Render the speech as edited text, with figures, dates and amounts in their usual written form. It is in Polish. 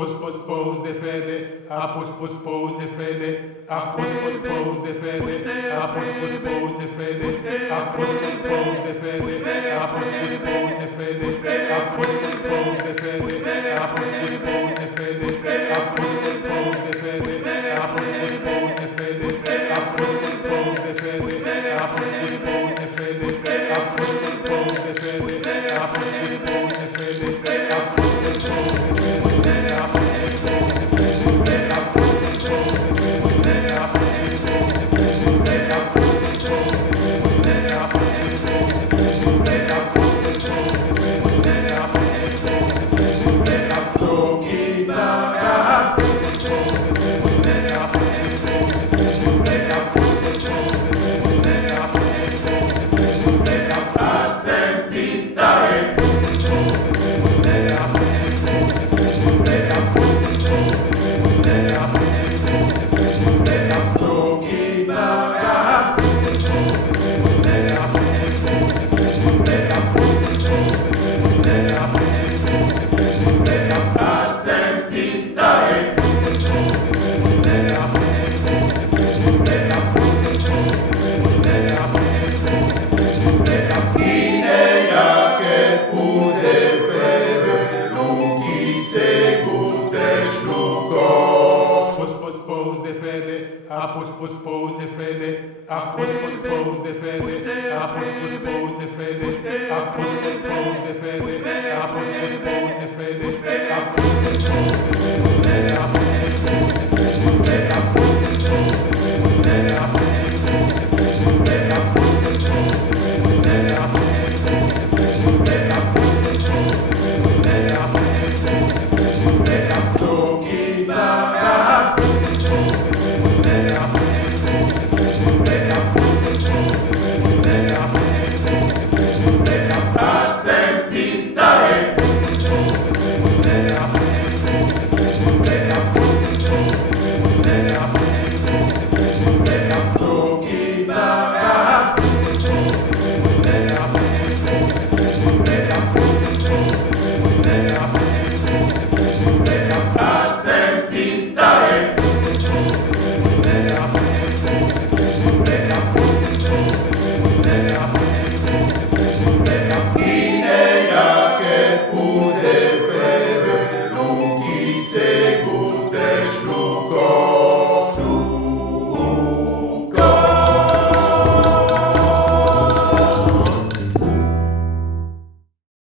Pus de fede, a pus de fede, a pus de fede, a pus de fede, a pus de fede, a pus de fede, a pus de fede, a pus de fede, a pus de fede, a pus de fede, a pus de fede, a pus de fede, a pus de fede, a pus de a pus de fede, a pus de fede, a pus de fede, a pus de fede, a pus de fede, a pus